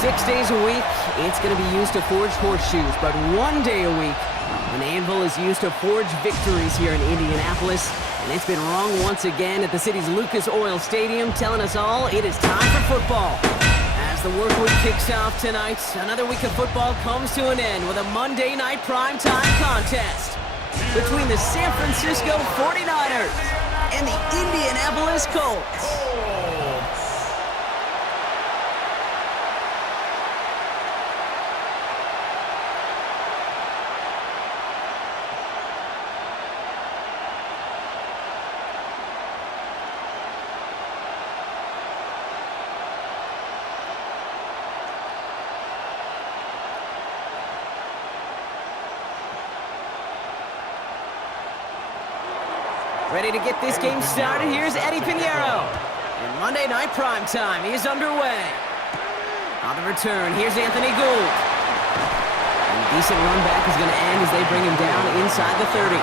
6 days a week, it's going to be used to forge horseshoes, but 1 day a week, an anvil is used to forge victories here in Indianapolis. And it's been wrong once again at the city's Lucas Oil Stadium, telling us all it is time for football. As the work week kicks off tonight, another week of football comes to an end with a Monday night primetime contest between the San Francisco 49ers and the Indianapolis Colts. Ready to get this game started, here's Eddie Pinheiro. And Monday night primetime is underway. On the return, here's Anthony Gould. And a decent run back is going to end as they bring him down inside the 30.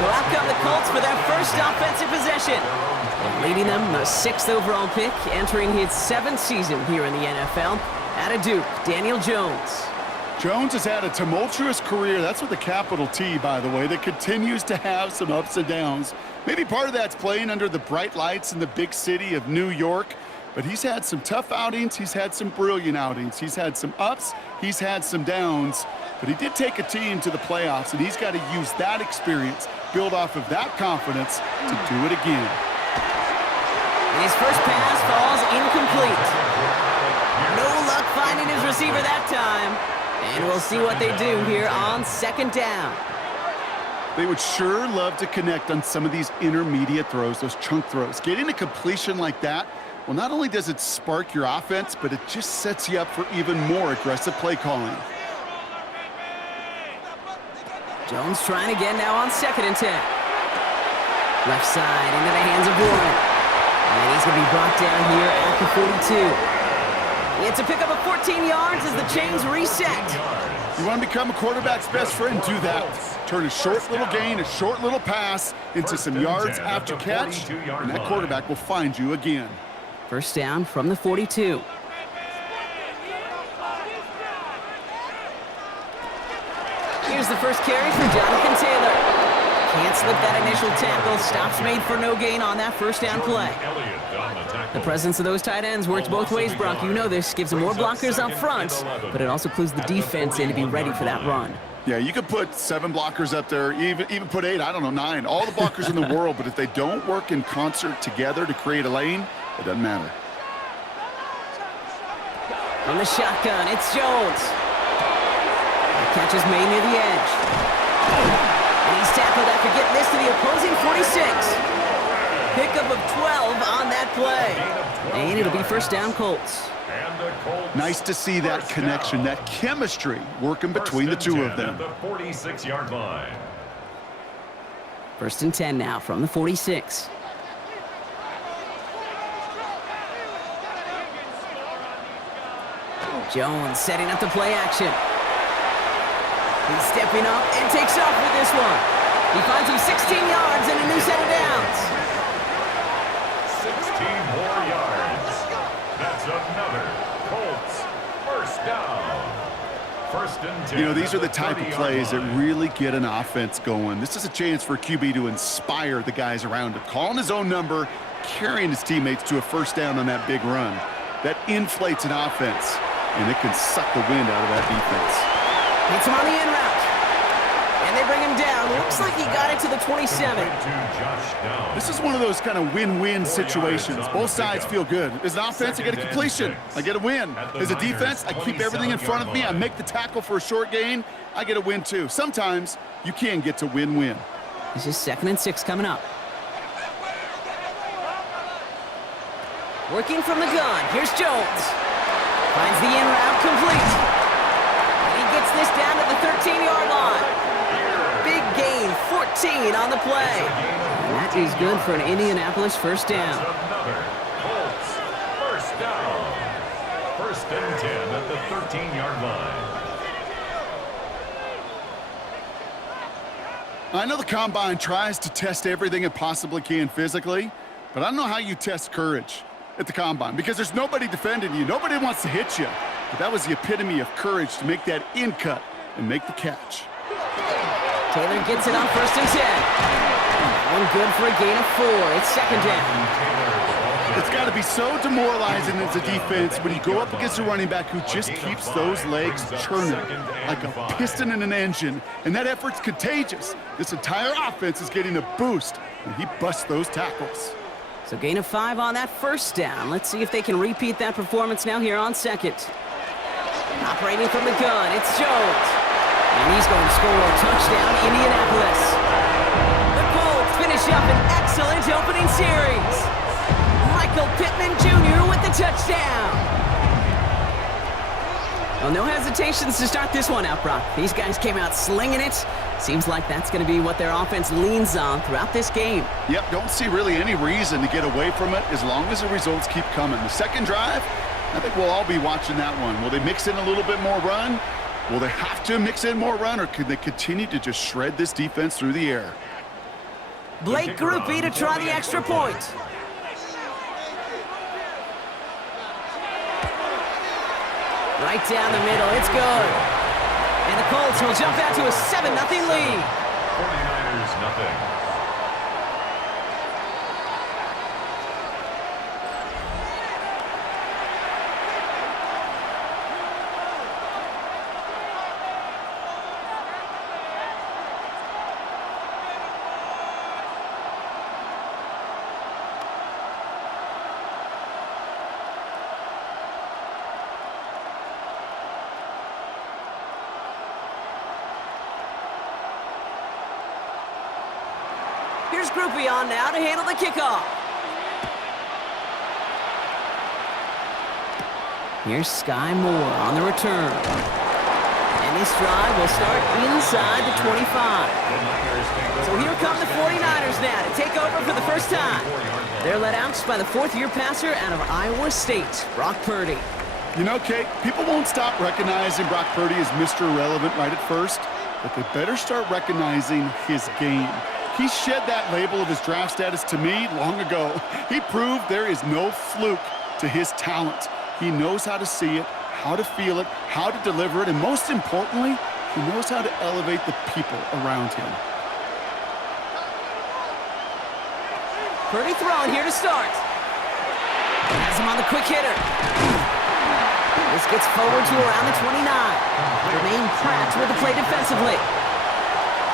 So out come the Colts for their first offensive possession. And leading them, the 6th overall pick, entering his 7th season here in the NFL, out of Duke, Daniel Jones. Jones has had a tumultuous career, that's with a capital T, by the way, that continues to have some ups and downs. Maybe part of that's playing under the bright lights in the big city of New York, but he's had some tough outings, he's had some brilliant outings, he's had some ups, he's had some downs, but he did take a team to the playoffs, and he's got to use that experience, build off of that confidence to do it again. And his first pass falls incomplete. No luck finding his receiver that time. And we'll see what they do here on 2nd down. They would sure love to connect on some of these intermediate throws, those chunk throws. Getting a completion like that, well, not only does it spark your offense, but it just sets you up for even more aggressive play calling. Jones trying again now on 2nd and 10. Left side into the hands of Warren. And he's going to be brought down here at the 42. It's a pickup of 14 yards as the chains reset. You want to become a quarterback's best friend? Do that. Turn a short little gain, a short little pass into some yards after catch, and that quarterback will find you again. First down from the 42. Here's the first carry for Jonathan Taylor. Can't slip that initial tackle. Stops made for no gain on that first down play. The presence of those tight ends works both ways, Brock. You know this. Gives them more blockers up front, but it also clues the defense in to be ready for that run. Yeah, you could put 7 blockers up there, even put 8, I don't know, 9. All the blockers in the world, but if they don't work in concert together to create a lane, it doesn't matter. On the shotgun, it's Jones. The catch is made near the edge. And he's tackled after getting this to the opposing 46. Pickup of 12 on that play. And it'll be first down Colts. Nice to see that connection, that chemistry working between the two of them. The 46-yard line. First and 10 now from the 46. Jones setting up the play action. He's stepping up and takes off with this one. He finds him 16 yards and a new set of downs. 16 more yards. That's another Colts first down. First and 10. You know, these are the type of plays that really get an offense going. This is a chance for QB to inspire the guys around him. Calling his own number, carrying his teammates to a first down on that big run. That inflates an offense, and it can suck the wind out of that defense. Hits him on the in route. And they bring him down. Looks like he got it to the 27. This is one of those kind of win-win situations. Both sides feel good. As an offense, I get a completion. I get a win. As a defense, I keep everything in front of me. I make the tackle for a short gain. I get a win, too. Sometimes you can get to win-win. This is 2nd and 6 coming up. Working from the gun. Here's Jones. Finds the in route complete. Gets this down to the 13-yard line. Big gain, 14 on the play. And that is good for an Indianapolis first down. Another Colts first down. First and 10 at the 13-yard line. I know the Combine tries to test everything it possibly can physically, but I don't know how you test courage. at the combine because there's nobody defending you. Nobody wants to hit you. But that was the epitome of courage to make that in cut and make the catch. Taylor gets it on 1st and 10. One good for a gain of 4. It's 2nd down. It's got to be so demoralizing as a defense when you go up against a running back who just keeps those legs churning like a piston in an engine, and that effort's contagious. This entire offense is getting a boost, and he busts those tackles. So gain of 5 on that 1st down. Let's see if they can repeat that performance now here on 2nd. Operating from the gun, it's Jones. And he's going to score a touchdown, Indianapolis. The Colts finish up an excellent opening series. Michael Pittman Jr. with the touchdown. Well, no hesitations to start this one out, Brock. These guys came out slinging it. Seems like that's going to be what their offense leans on throughout this game. Yep, don't see really any reason to get away from it as long as the results keep coming. The 2nd drive, I think we'll all be watching that one. Will they mix in a little bit more run? Will they have to mix in more run, or could they continue to just shred this defense through the air? Blake Grupe to try the extra point. Right down the middle, it's good. And the Colts will jump out to a 7-0 lead. 49ers nothing. Here's Grupe on now to handle the kickoff. Here's Sky Moore on the return. And this drive will start inside the 25. So here come the 49ers now to take over for the first time. They're led out by the 4th-year passer out of Iowa State, Brock Purdy. You know, Kate, people won't stop recognizing Brock Purdy as Mr. Irrelevant right at first, but they better start recognizing his game. He shed that label of his draft status to me long ago. He proved there is no fluke to his talent. He knows how to see it, how to feel it, how to deliver it, and most importantly, he knows how to elevate the people around him. Purdy throwing here to start. Has him on the quick hitter. This gets forward to around the 29. Jermaine Pratt with the play defensively.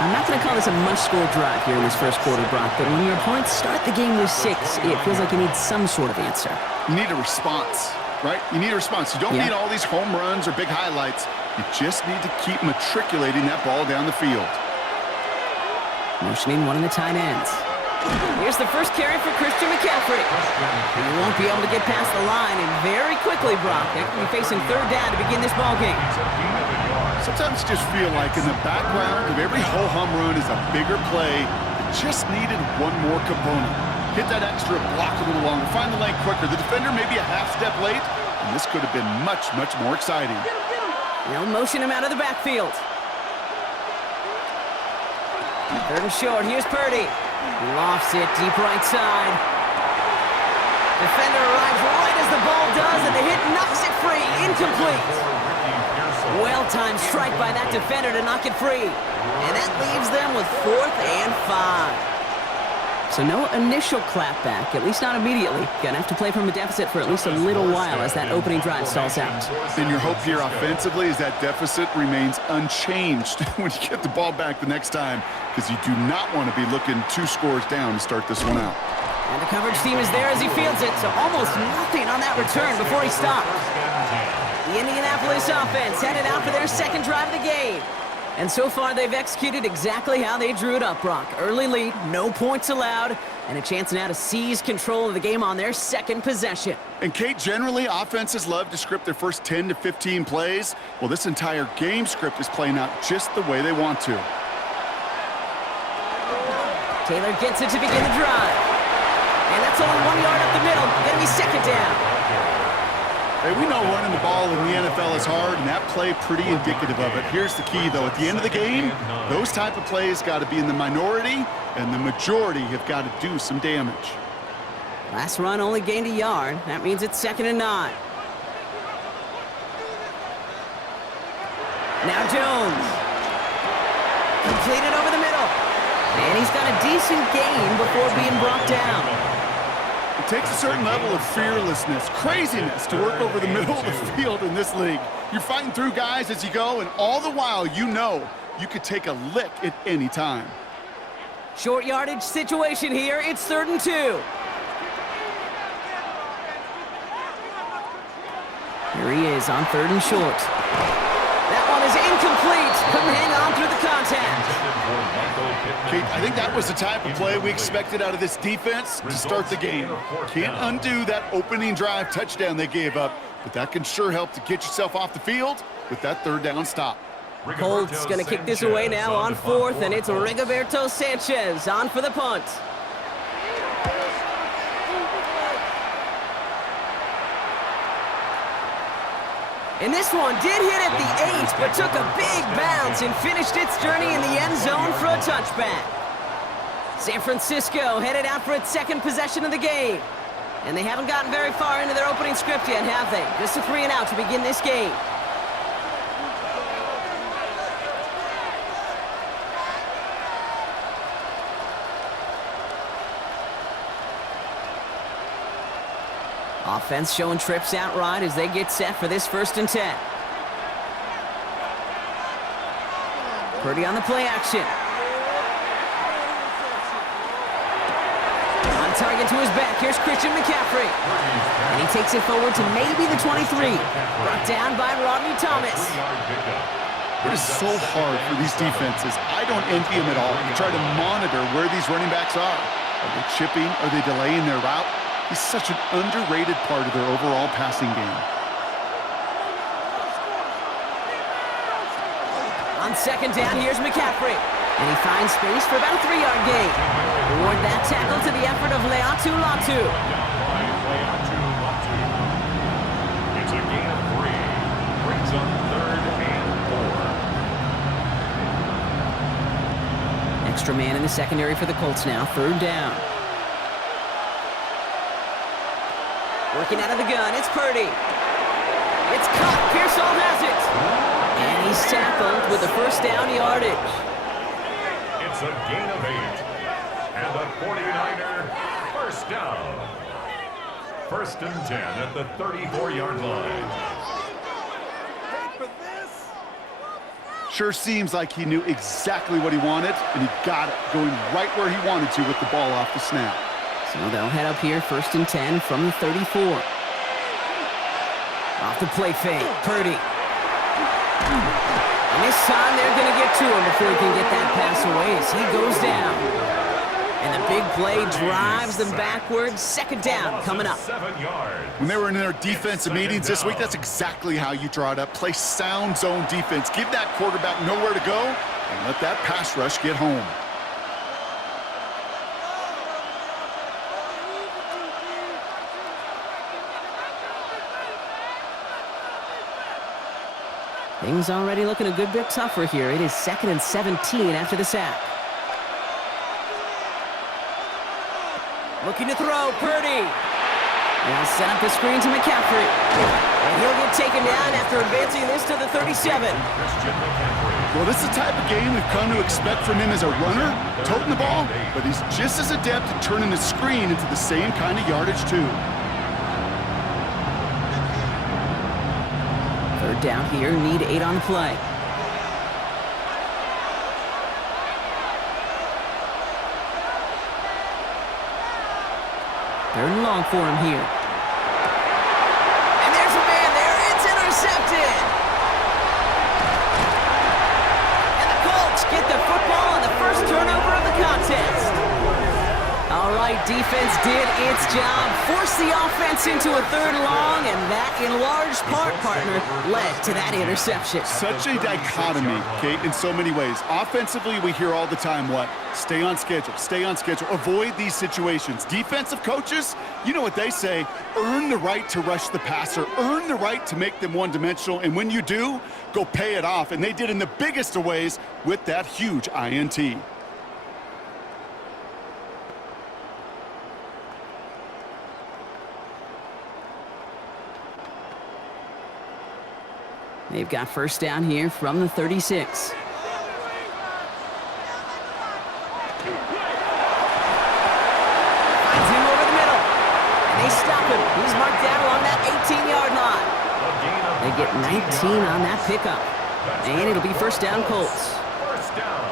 I'm not going to call this a must-score drive here in this first quarter, Brock, but when your opponents start the game with 6, it feels like you need some sort of answer. You need a response, right? You need a response. You don't need all these home runs or big highlights. You just need to keep matriculating that ball down the field. Motioning one of the tight ends. Here's the first carry for Christian McCaffrey. He won't be able to get past the line, and very quickly, Brock, they're going to be facing 3rd down to begin this ball game. Sometimes you just feel like in the background of every ho-hum run is a bigger play that just needed one more component. Hit that extra block a little longer, find the lane quicker. The defender may be a half step late, and this could have been much, much more exciting. They'll motion him out of the backfield. 3rd and short, here's Purdy. He lofts it deep right side. Defender arrives right as the ball does, and the hit knocks it free. Incomplete. Well-timed strike by that defender to knock it free. And that leaves them with 4th and 5. So no initial clapback, at least not immediately. Gonna have to play from a deficit for at least a little while as that opening drive stalls out. And your hope here offensively is that deficit remains unchanged when you get the ball back the next time, because you do not want to be looking 2 scores down to start this one out. And the coverage team is there as he fields it, so almost nothing on that return before he stopped. The Indianapolis offense headed out for their 2nd drive of the game. And so far, they've executed exactly how they drew it up, Brock. Early lead, no points allowed, and a chance now to seize control of the game on their 2nd possession. And, Kate, generally, offenses love to script their first 10 to 15 plays. Well, this entire game script is playing out just the way they want to. Taylor gets it to begin the drive. And that's only 1 yard up the middle. Going to be 2nd down. Hey, we know running the ball in the NFL is hard, and that play pretty indicative of it. Here's the key, though. At the end of the game, those type of plays got to be in the minority, and the majority have got to do some damage. Last run only gained a yard. That means it's 2nd and 9. Now Jones. Completed over the middle. And he's got a decent gain before being brought down. It takes a certain level of fearlessness, craziness to work over the middle of the field in this league. You're fighting through guys as you go, and all the while you know you could take a lick at any time. Short yardage situation here. It's 3rd and 2. Here he is on 3rd and short. That one is incomplete. Couldn't hang on through the contact. Kate, I think that was the type of play we expected out of this defense to start the game. Can't undo that opening drive touchdown they gave up, but that can sure help to get yourself off the field with that 3rd down stop. Colts going to kick this away now on 4th, and it's Rigoberto Sanchez on for the punt. And this one did hit at the 8, but took a big bounce and finished its journey in the end zone for a touchback. San Francisco headed out for its 2nd possession of the game. And they haven't gotten very far into their opening script yet, have they? Just a 3 and out to begin this game. Offense showing trips out right as they get set for this 1st and 10. Purdy on the play action. On target to his back. Here's Christian McCaffrey. And he takes it forward to maybe the 23. Brought down by Rodney Thomas. It is so hard for these defenses. I don't envy them at all. You try to monitor where these running backs are. Are they chipping? Are they delaying their route? He's such an underrated part of their overall passing game. On 2nd down, here's McCaffrey. And he finds space for about a 3-yard gain. Reward that tackle to the effort of Leatu Latu. It's a gain of 3. Brings up 3rd and 4. Extra man in the secondary for the Colts now. 3rd down. Working out of the gun, it's Purdy. It's caught. Pearsall has it. And he's tackled with the 1st down yardage. It's a gain of 8. And the 49er, 1st down. 1st and 10 at the 34-yard line. Sure seems like he knew exactly what he wanted, and he got it, going right where he wanted to with the ball off the snap. So they'll head up here 1st and 10 from the 34. Off the play fake, Purdy. And this time they're going to get to him before he can get that pass away as he goes down. And the big play drives them backwards. 2nd down coming up. 7 yards. When they were in their defensive meetings this week, that's exactly how you draw it up. Play sound zone defense. Give that quarterback nowhere to go and let that pass rush get home. Things already looking a good bit tougher here. It is 2nd and 17 after the sack. Looking to throw, Purdy. Now set up the screen to McCaffrey. And he'll get taken down after advancing this to the 37. Well, this is the type of game we've come to expect from him as a runner, toting the ball, but he's just as adept at turning the screen into the same kind of yardage, too. 3rd down here, need 8 on the play. Third and long for him here. And there's a man there. It's intercepted. And the Colts get the football on the first turnover of the contest. All right, defense did its job. Forced the offense into a 3rd and long, and that, in large part, partner, led to that interception. Such a dichotomy, Kate, in so many ways. Offensively, we hear all the time what? Stay on schedule, avoid these situations. Defensive coaches, you know what they say, earn the right to rush the passer, earn the right to make them one-dimensional, and when you do, go pay it off. And they did in the biggest of ways with that huge INT. They've got first down here from the 36. Finds him over the middle. And they stop him. He's marked down along that 18-yard line. They get 19 on that pickup. And it'll be first down Colts. First down.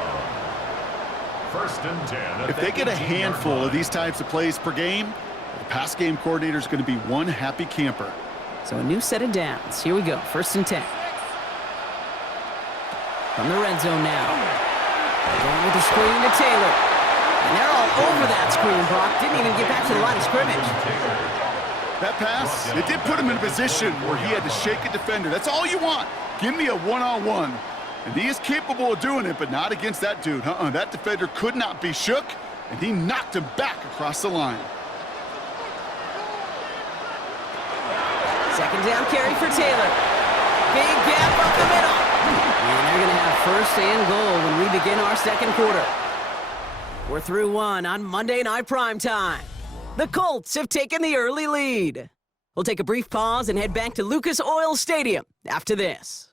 First and 10. If they get a handful of these types of plays per game, the pass game coordinator is going to be one happy camper. So a new set of downs. Here we go. First and 10. From the red zone now. Going with the screen to Taylor. And they're all over that screen, Brock. Didn't even get back to the line of scrimmage. That pass, it did put him in a position where he had to shake a defender. That's all you want. Give me a one-on-one. And he is capable of doing it, but not against that dude. That defender could not be shook, and he knocked him back across the line. Second down carry for Taylor. Big gap up the middle. And they're going to have first and goal when we begin our second quarter. We're through one on Monday Night Primetime. The Colts have taken the early lead. We'll take a brief pause and head back to Lucas Oil Stadium after this.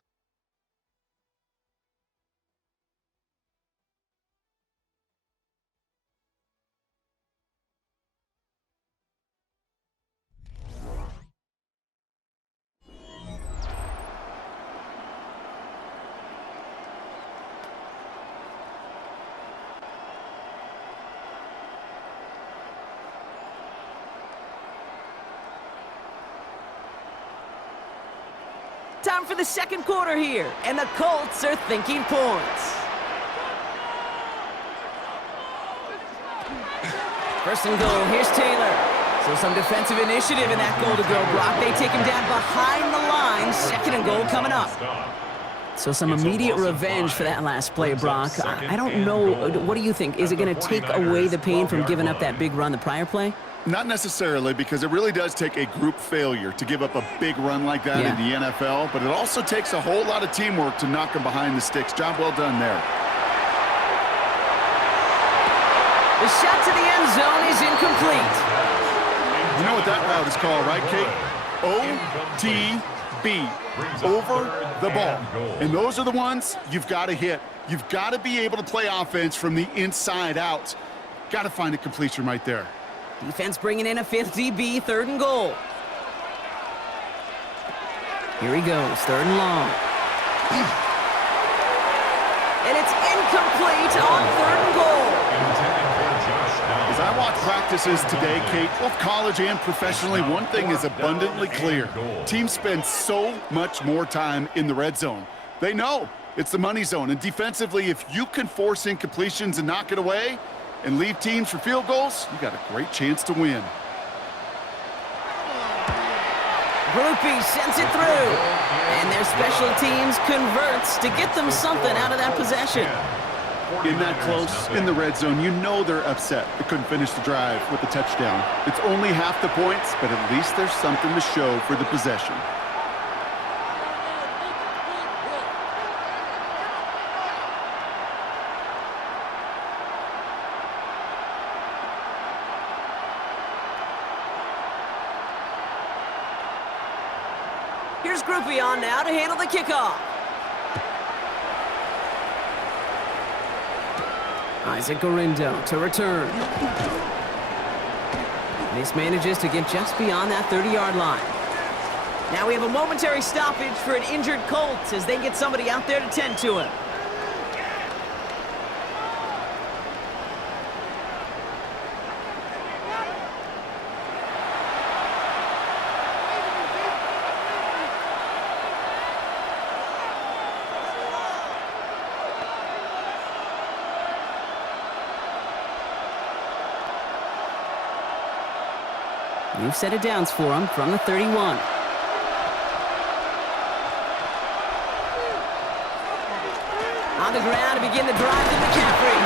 Time for the second quarter here, and the Colts are thinking points. First and goal, here's Taylor. So some defensive initiative in that goal to go, Brock. They take him down behind the line. Second and goal coming up. So some immediate revenge for that last play, Brock. I don't know, what do you think? Is it going to take away the pain from giving up that big run the prior play? Not necessarily, because it really does take a group failure to give up a big run like that in the NFL, but it also takes a whole lot of teamwork to knock them behind the sticks. Job well done there. The shot to the end zone is incomplete. You know what that route is called, right, Kate? OTB, over the ball. And those are the ones you've got to hit. You've got to be able to play offense from the inside out. Got to find a completion right there. Defense bringing in a fifth DB, third and goal. Here he goes, third and long. And it's incomplete on third and goal. As I watch practices today, Kate, both college and professionally, one thing is abundantly clear. Teams spend so much more time in the red zone. They know it's the money zone, and defensively, if you can force incompletions and knock it away, and leave teams for field goals, you got a great chance to win. Groupie sends it through. And their special teams converts to get them something out of that possession. In that close, in the red zone, you know they're upset they couldn't finish the drive with the touchdown. It's only half the points, but at least there's something to show for the possession. Here's Groupie on now to handle the kickoff. Isaac Gorindo to return. This manages to get just beyond that 30-yard line. Now we have a momentary stoppage for an injured Colts as they get somebody out there to tend to him. New set of downs for him from the 31. On the ground to begin the drive to McCaffrey.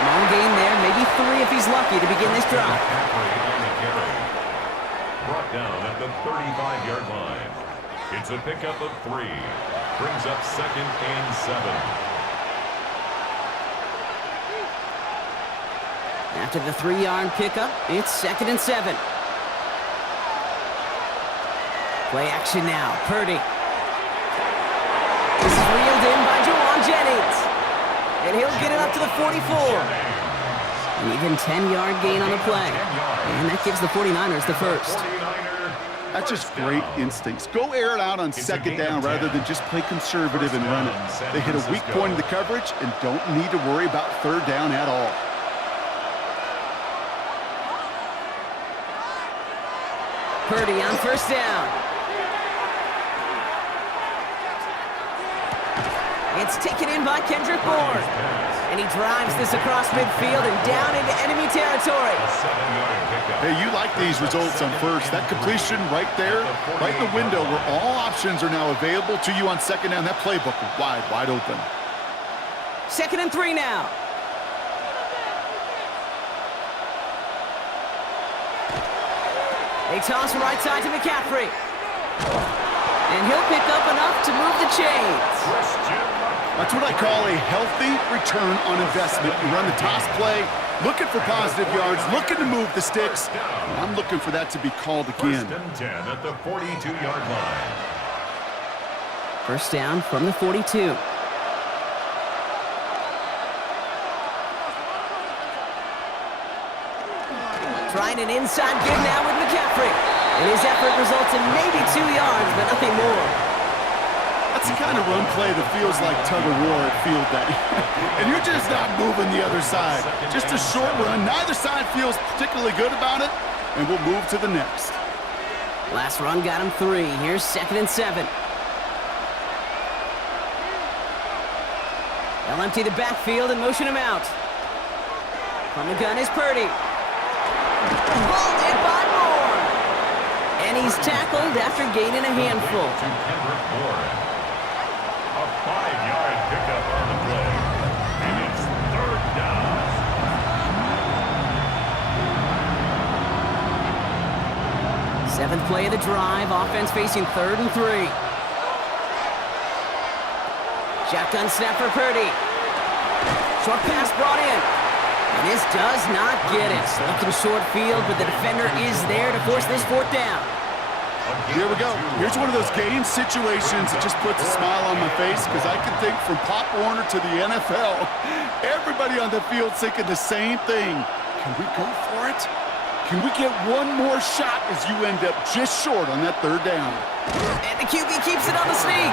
Small gain there, maybe 3 if he's lucky to begin this drive. Brought down at the 35-yard line. It's a pickup of 3. Brings up second and 7. After the 3-yard pickup, it's second and 7. Play action now, Purdy. This is reeled in by Jawan Jennings. And he'll get it up to the 44. An even 10-yard gain on the play. And that gives the 49ers the first. That's just great instincts. Go air it out on second down rather than just play conservative and run it. They hit a weak point in the coverage and don't need to worry about third down at all. Purdy on first down. It's taken in by Kendrick Bourne. And he drives this across midfield and down into enemy territory. Hey, you like these results on first. That completion right there, right in the window where all options are now available to you on second down. That playbook wide open. 2nd and 3 now. They toss right side to McCaffrey. And he'll pick up enough to move the chains. That's what I call a healthy return on investment. You run the toss play, looking for positive yards, looking to move the sticks. I'm looking for that to be called again. 1st and 10 at the 42-yard line. First down from the 42. Trying an inside give now with McCaffrey. And his effort results in maybe 2 yards, but nothing more. That's the kind of run play that feels like tug-of-war at field day. And you're just not moving the other side. Just a short run. Neither side feels particularly good about it, and we'll move to the next. Last run got him 3. Here's 2nd and 7. They'll empty the backfield and motion him out. From the gun is Purdy. Bolted by Moore. And he's tackled after gaining a handful. To Kendrick Bourne. A 5-yard pickup on the play. And it's 3rd down. Seventh play of the drive. Offense facing 3rd and 3. Shotgun snap for Purdy. Short pass brought in. And this does not get it. Looking short field, but the defender is there to force this 4th down. Here we go. Here's one of those game situations that just puts a smile on my face because I can think from Pop Warner to the NFL, everybody on the field thinking the same thing. Can we go for it? Can we get one more shot as you end up just short on that 3rd down? And the QB keeps it on the sneak.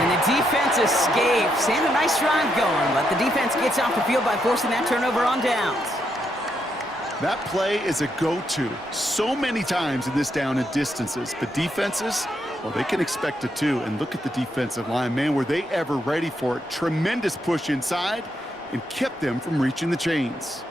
And the defense escapes. And a nice drive going, but the defense gets off the field by forcing that turnover on downs. That play is a go-to so many times in this down and distances. But defenses, well, they can expect it too. And look at the defensive line, man, were they ever ready for it? Tremendous push inside and kept them from reaching the chains.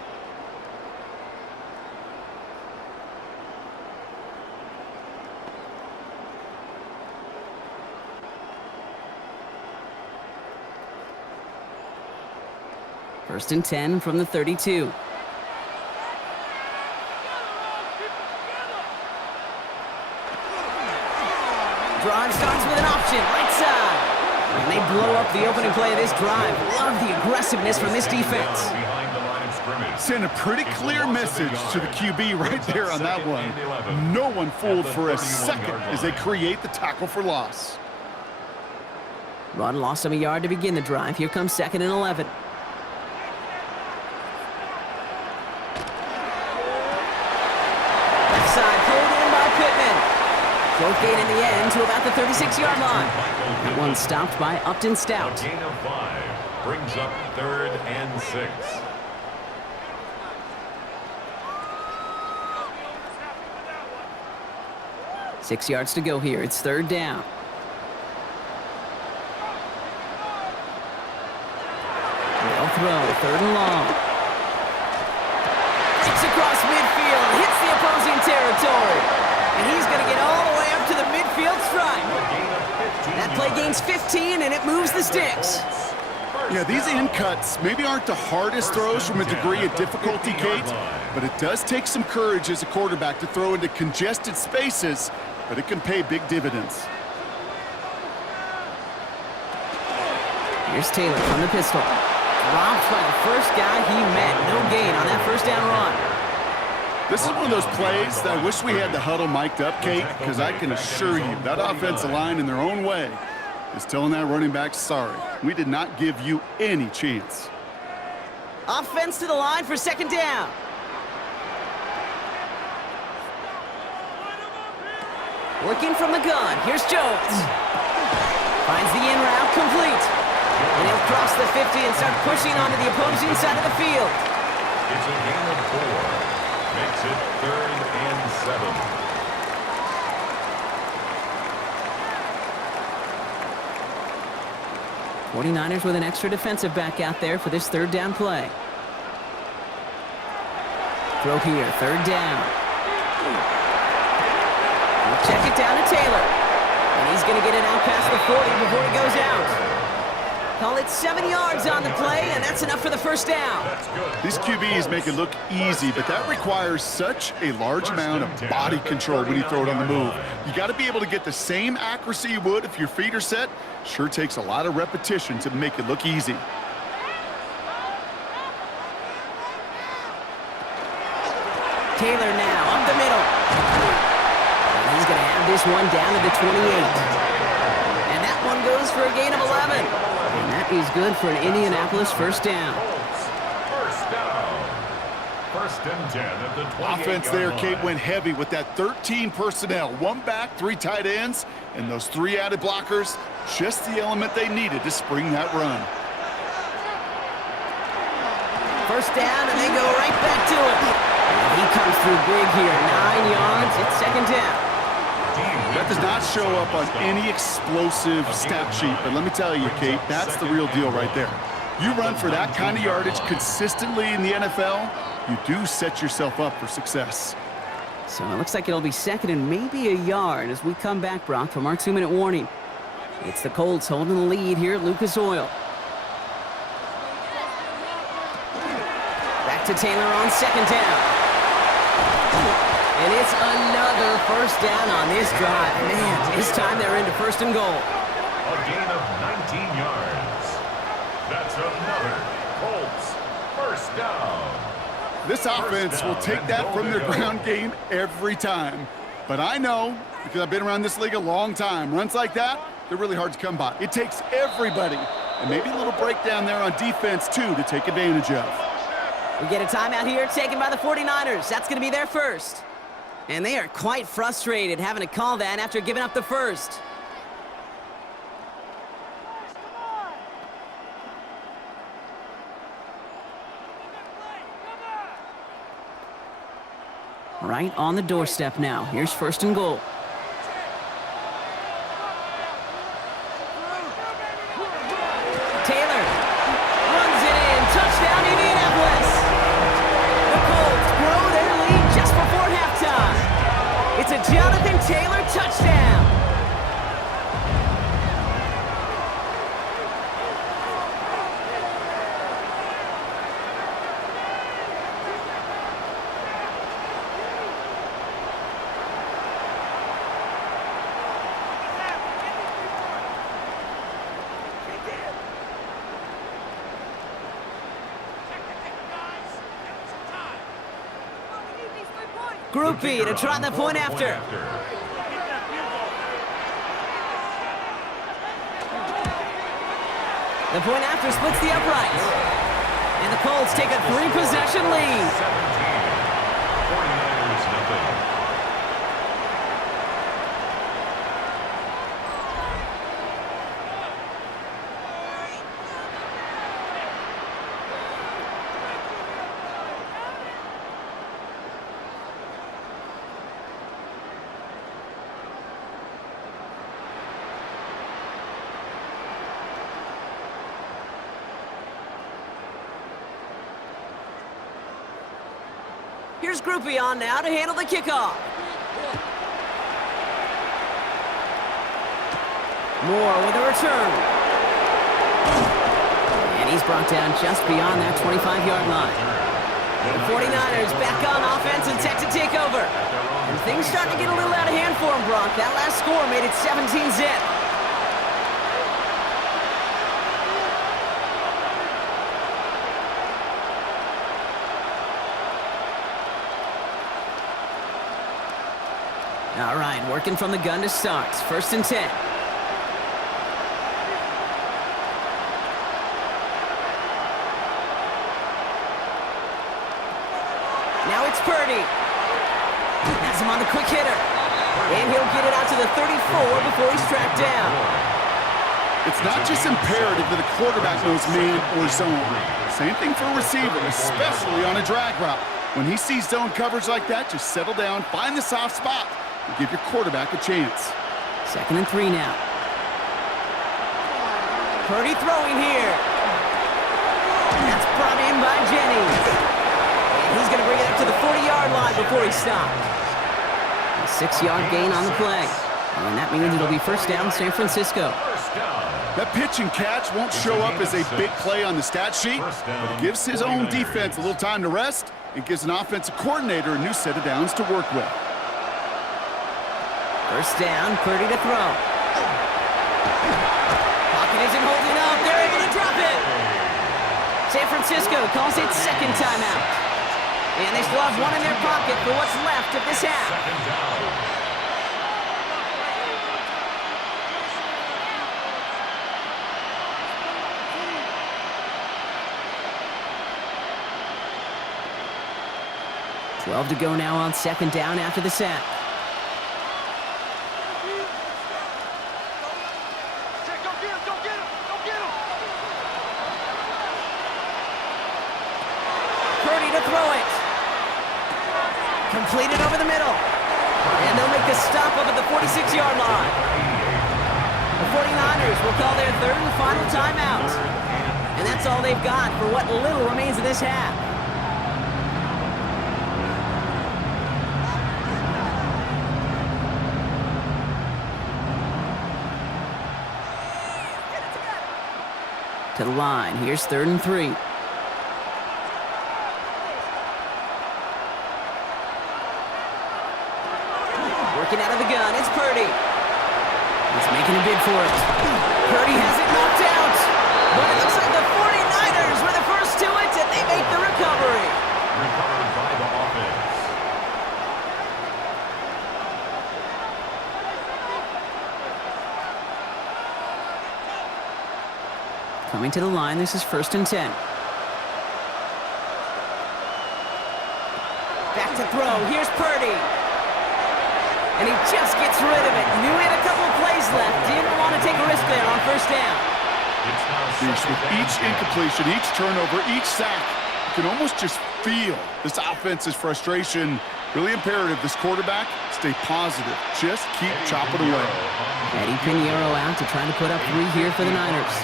First and 10 from the 32. Drive starts with an option, right side. And they blow up the opening play of this drive. Love the aggressiveness from this defense. Send a pretty clear message to the QB right there on that one. No one fooled for a second as they create the tackle for loss. Run lost him a yard to begin the drive. Here comes 2nd and 11. Short gain in the end to about the 36-yard line. That one stopped by Upton Stout. A gain of 5 brings up 3rd and 6. Six yards to go here. It's 3rd down. They'll throw 3rd and long. Kicks across midfield, hits the opposing territory. And he's going to get all the way up to the midfield stripe. That play gains 15, and it moves the sticks. Yeah, these in cuts maybe aren't the hardest throws from a degree of difficulty, Kate, but it does take some courage as a quarterback to throw into congested spaces, but it can pay big dividends. Here's Taylor from the pistol. Dropped by the first guy he met. No gain on that 1st down run. This is one of those plays that I wish we had the huddle mic'd up, Kate, because I can assure you that offensive line in their own way is telling that running back, sorry, we did not give you any chance. Offense to the line for second down. Working from the gun. Here's Jones. Finds the in route complete. And he'll cross the 50 and start pushing onto the opposing side of the field. It's a gain of 4. Makes it 3rd and 7. 49ers with an extra defensive back out there for this third down play. Throw here, third down. We'll check it down to Taylor. And he's going to get it out past the 40 before he goes out. Call it 7 yards on the play, and that's enough for the first down. These QBs make it look easy, but that requires such a large amount of body control when you throw it on the move. You got to be able to get the same accuracy you would if your feet are set. Sure takes a lot of repetition to make it look easy. Taylor now up the middle. And he's going to have this one down to the 28. And that one goes for a gain of 11. And that is good for an Indianapolis first down. First down. First and 10 at the 28. Offense there, Kate, went heavy with that 13 personnel. 1 back, 3 tight ends, and those 3 added blockers. Just the element they needed to spring that run. First down, and they go right back to him. And he comes through big here. 9 yards. It's second down. That does not show up on any explosive stat sheet, but let me tell you, Kate, that's the real deal right there. You run for that kind of yardage consistently in the NFL, you do set yourself up for success. So it looks like it'll be second and maybe a yard as we come back, Brock, from our 2-minute warning. It's the Colts holding the lead here at Lucas Oil. Back to Taylor on second down. And it's another first down on this drive. Man, this time they're into first and goal. A gain of 19 yards. That's another Colts first down. This offense will take that from their ground game every time. But I know, because I've been around this league a long time, runs like that, they're really hard to come by. It takes everybody, and maybe a little breakdown there on defense, too, to take advantage of. We get a timeout here taken by the 49ers. That's going to be their first. And they are quite frustrated having to call that after giving up the first. Right on the doorstep now. Here's first and goal. Taylor runs it in. Touchdown, Indianapolis. The Colts grow their lead just before halftime. It's a Jonathan Taylor touchdown. Group B to try the point after. The point after splits the uprights. And the Colts take a 3-possession lead. 49ers nothing. Here's Groupie on now to handle the kickoff. Moore with a return. And he's brought down just beyond that 25-yard line. The 49ers back on offense and set to take over. And things starting to get a little out of hand for him, Brock. That last score made it 17-zip. All right, working from the gun to start. First and 10. Now it's Purdy. Has him on the quick hitter. And he'll get it out to the 34 before he's tracked down. It's not just imperative that a quarterback knows man or zone. Same thing for a receiver, especially on a drag route. When he sees zone coverage like that, just settle down, find the soft spot, and give your quarterback a chance. 2nd and 3 now. Purdy throwing here. That's brought in by Jennings. And he's going to bring it up to the 40-yard line before he stopped. A 6-yard gain on the play. And that means it'll be first down San Francisco. That pitch and catch won't show up as a big play on the stat sheet, but it gives his own defense a little time to rest and gives an offensive coordinator a new set of downs to work with. First down, Purdy to throw. Pocket isn't holding up. They're able to drop it. San Francisco calls it second timeout. And they still have one in their pocket for what's left of this half. 12 to go now on second down after the sack. Purdy to throw it. Completed over the middle. And they'll make the stop up at the 46-yard line. The 49ers will call their third and final timeout. And that's all they've got for what little remains of this half. To the line. Here's 3rd and 3. Working out of the gun. It's Purdy. He's making a bid for it. Purdy has it knocked out. But it looks like the 49ers were the first to it, and they make the recovery. Recovered by the offense. Coming to the line, this is 1st and 10. Back to throw, here's Purdy. And he just gets rid of it. Knew he had a couple of plays left. Didn't want to take a risk there on first down. With each incompletion, each turnover, each sack, you can almost just feel this offense's frustration. Really imperative, this quarterback, stay positive. Just keep chopping away. Eddie Pinheiro out to try to put up 3 here for the Niners.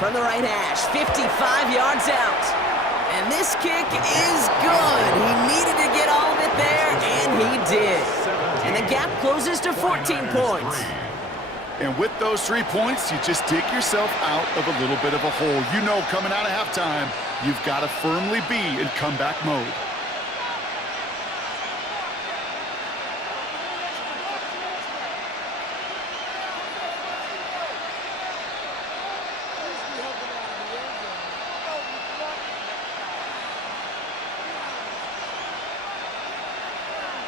From the right hash, 55 yards out. And this kick is good. He needed to get all of it there, and he did. And the gap closes to 14 points. And with those 3 points, you just dig yourself out of a little bit of a hole. You know, coming out of halftime, you've got to firmly be in comeback mode.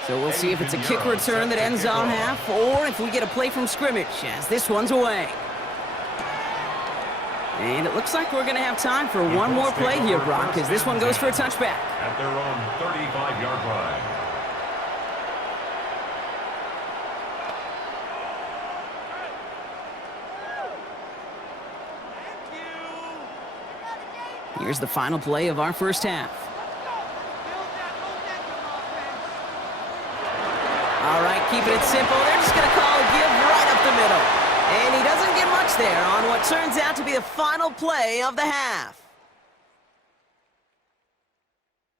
So we'll see if it's a kick return that ends on half, or if we get a play from scrimmage, as this one's away. And it looks like we're going to have time for one more play here, Brock, because this one goes for a touchback. At their own 35-yard line. Here's the final play of our first half. All right, keeping it simple. They're just going to call a give right up the middle. And he doesn't get much there on what turns out to be the final play of the half.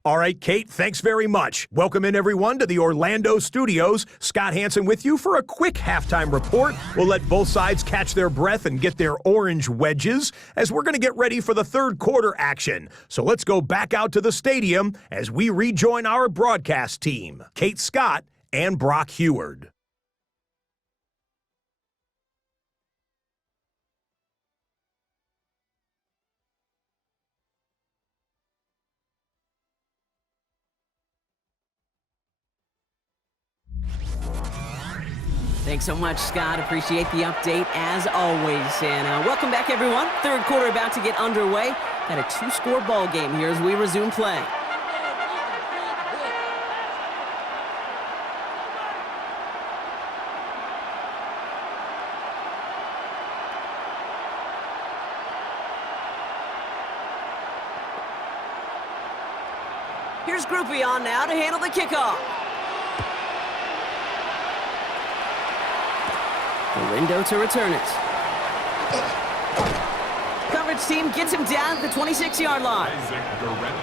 All right, Kate, thanks very much. Welcome in, everyone, to the Orlando studios. Scott Hansen with you for a quick halftime report. We'll let both sides catch their breath and get their orange wedges as we're going to get ready for the third quarter action. So let's go back out to the stadium as we rejoin our broadcast team, Kate Scott and Brock Heward. Thanks so much, Scott. Appreciate the update, as always. And welcome back, everyone. Third quarter about to get underway. Got a 2-score ball game here as we resume play. Here's Groupie on now to handle the kickoff. Galindo to return it. Coverage team gets him down at the 26-yard line.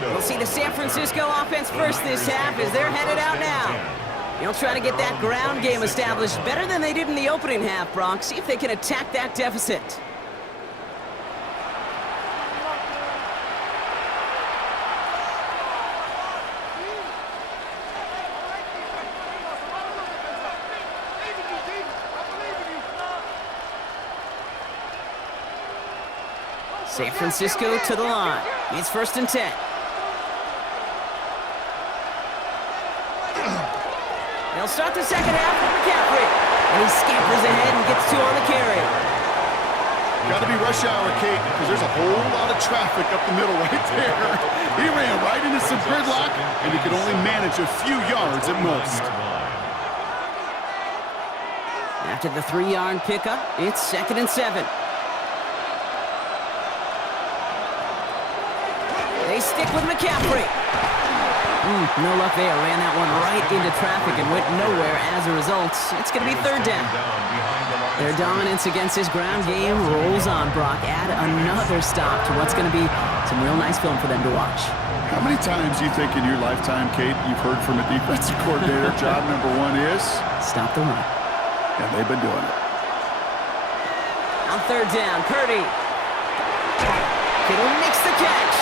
We'll see the San Francisco offense first this half as they're headed out now. They'll try to get that ground game established better than they did in the opening half, Brock. See if they can attack that deficit. San Francisco to the line. It's 1st and 10. They'll start the second half with McCaffrey. And he scampers ahead and gets 2 on the carry. Got to be rush hour, Kate, because there's a whole lot of traffic up the middle right there. He ran right into some gridlock, and he could only manage a few yards at most. After the 3-yard pickup, it's 2nd and 7. They stick with McCaffrey. No luck there. Ran that one right into traffic and went nowhere as a result. It's going to be 3rd down. Their dominance against his ground game rolls on, Brock. Add another stop to what's going to be some real nice film for them to watch. How many times do you think in your lifetime, Kate, you've heard from a defensive coordinator, job number 1 is? Stop the run. And they've been doing it. On 3rd down, Purdy. Kittle makes the catch.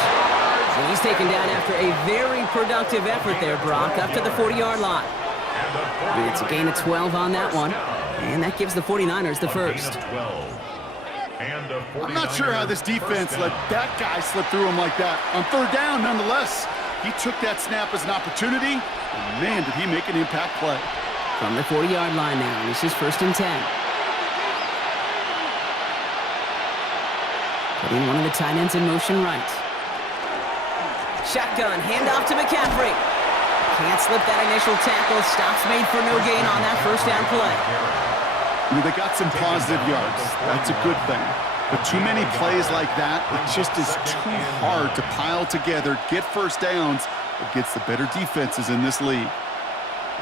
And he's taken down after a very productive effort there, Brock, up to the 40-yard line. It's a gain of 12 on that one, and that gives the 49ers the first. I'm not sure how this defense let that guy slip through him like that. On 3rd down, nonetheless, he took that snap as an opportunity, and man, did he make an impact play. From the 40-yard line now, this is 1st and 10. Putting one of the tight ends in motion right. Shotgun, handoff to McCaffrey. Can't slip that initial tackle. Stops made for no gain on that 1st down play. I mean, they got some positive yards. That's a good thing. But too many plays like that, it just is too hard to pile together, get 1st downs against the better defenses in this league.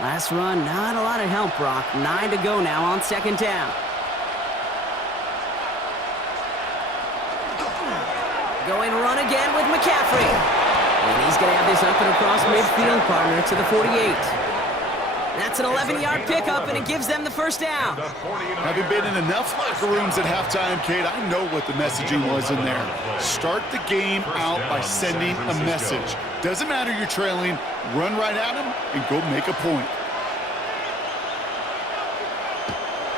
Last run, not a lot of help, Brock. 9 to go now on 2nd down. Going run again with McCaffrey. And he's going to have this up and across midfield, partner, to the 48. That's an 11-yard pickup, and it gives them the 1st down. Having been in enough locker rooms at halftime, Kate, I know what the messaging was in there. Start the game out by sending a message. Doesn't matter you're trailing, run right at them and go make a point.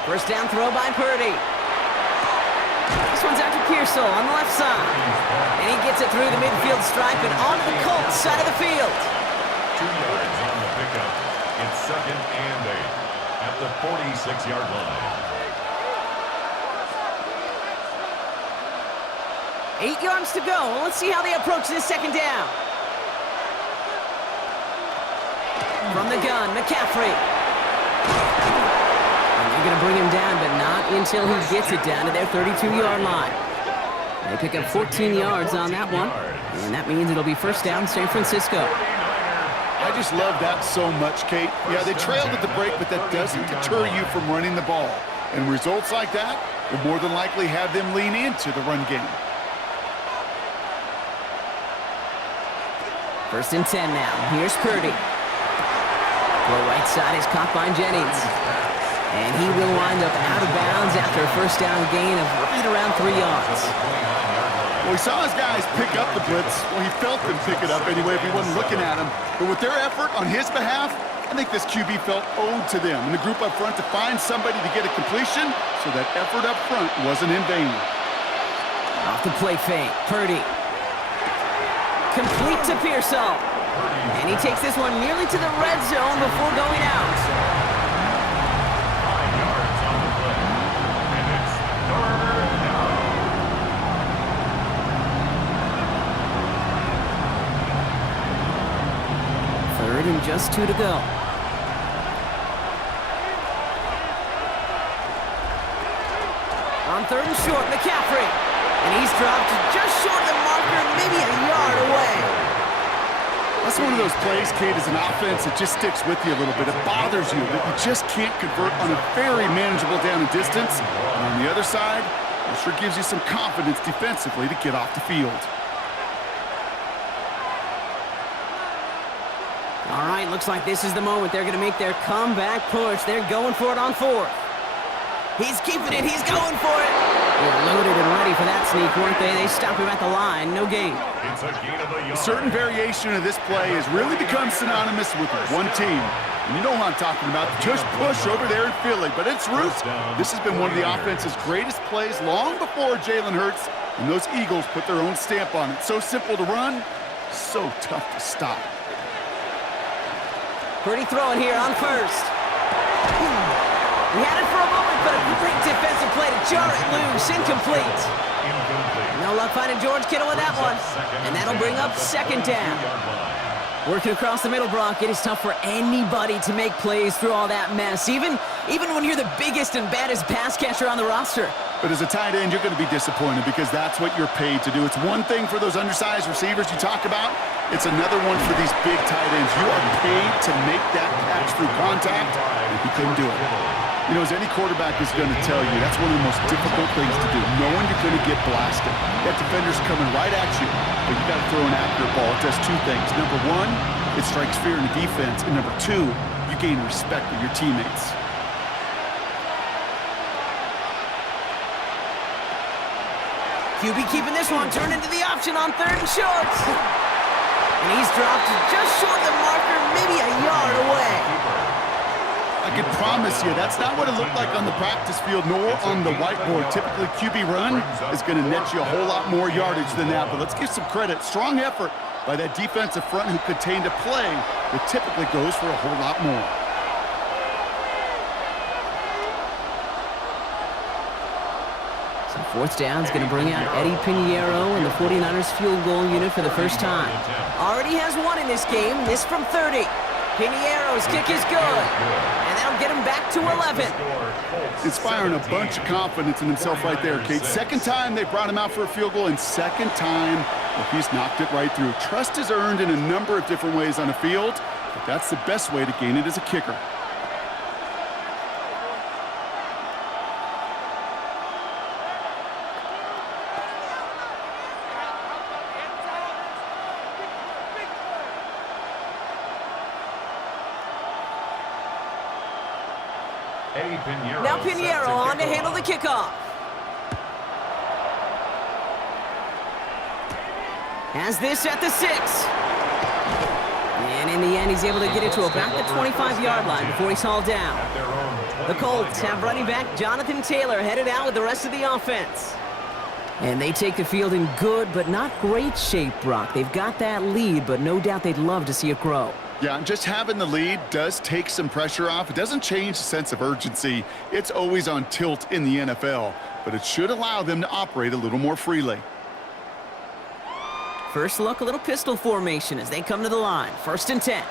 1st down throw by Purdy. This one's out to Pearsall on the left side. And he gets it through the midfield stripe and onto the Colts side of the field. 2 yards on the pickup. It's 2nd and 8 at the 46-yard line. 8 yards to go. Let's see how they approach this 2nd down. From the gun, McCaffrey. They're going to bring him down, but not until he gets it down to their 32-yard line. They pick up 14 yards on that one, and that means it'll be 1st down San Francisco. I just love that so much, Kate. Yeah, they trailed at the break, but that doesn't deter you from running the ball. And results like that will more than likely have them lean into the run game. 1st and 10 now. Here's Purdy. The right side is caught by Jennings. And he will wind up out of bounds after a 1st down gain of right around 3 yards. Well, he saw his guys pick up the blitz. Well, he felt them pick it up anyway if he wasn't looking at him. But with their effort on his behalf, I think this QB felt owed to them and the group up front to find somebody to get a completion, so that effort up front wasn't in vain. Off the play fake, Purdy. Complete to Pearsall. And he takes this one nearly to the red zone before going out. 3rd and just 2 to go. On 3rd and short, McCaffrey. And he's dropped just short of the marker, maybe a yard away. That's one of those plays, Kate, as an offense that just sticks with you a little bit. It bothers you that you just can't convert on a very manageable down and distance. And on the other side, it sure gives you some confidence defensively to get off the field. All right, looks like this is the moment they're going to make their comeback push. They're going for it on 4th. He's keeping it. He's going for it. They're loaded and ready for that sneak, weren't they? They stop him at the line. No gain. It's a gain of a yard. A certain variation of this play has really become synonymous with one team. And you know who I'm talking about. The push over there in Philly. But its roots, this has been one of the offense's greatest plays long before Jalen Hurts and those Eagles put their own stamp on it. So simple to run, so tough to stop. Pretty throwing here on 1st. He had it for a moment, but a great defensive play to jar it loose. Incomplete. No luck finding George Kittle with that one. And that'll bring up 2nd down. Working across the middle, Brock, it is tough for anybody to make plays through all that mess, even when you're the biggest and baddest pass catcher on the roster. But as a tight end, you're going to be disappointed because that's what you're paid to do. It's one thing for those undersized receivers you talk about. It's another one for these big tight ends. You are paid to make that catch through contact, and he couldn't do it. You know, as any quarterback is going to tell you, that's one of the most difficult things to do, knowing you're going to get blasted. That defender's coming right at you, but you got to throw an accurate ball. It does 2 things. Number 1, it strikes fear in the defense, and number 2, you gain respect with your teammates. QB keeping this one, turned into the option on 3rd and short. And he's dropped just short of the marker, maybe a yard away. I can promise you, that's not what it looked like on the practice field nor on the whiteboard. Typically, QB run is going to net you a whole lot more yardage than that. But let's give some credit. Strong effort by that defensive front who contained a play that typically goes for a whole lot more. So 4th down is going to bring out Eddie Pinheiro in the 49ers field goal unit for the first time. Already has 1 in this game, this from 30. Pinheiro's kick is good, and that'll get him back to 11. Inspiring a bunch of confidence in himself right there, Kate. 2nd time they brought him out for a field goal, and 2nd time he's knocked it right through. Trust is earned in a number of different ways on the field, but that's the best way to gain it as a kicker. Now Pinheiro on to handle the kickoff. Has this at the 6. And in the end, he's able to get it to about the 25-yard line before he's hauled down. The Colts have running back Jonathan Taylor headed out with the rest of the offense. And they take the field in good but not great shape, Brock. They've got that lead, but no doubt they'd love to see it grow. Yeah, just having the lead does take some pressure off. It doesn't change the sense of urgency. It's always on tilt in the NFL, but it should allow them to operate a little more freely. First look, a little pistol formation as they come to the line. 1st and 10.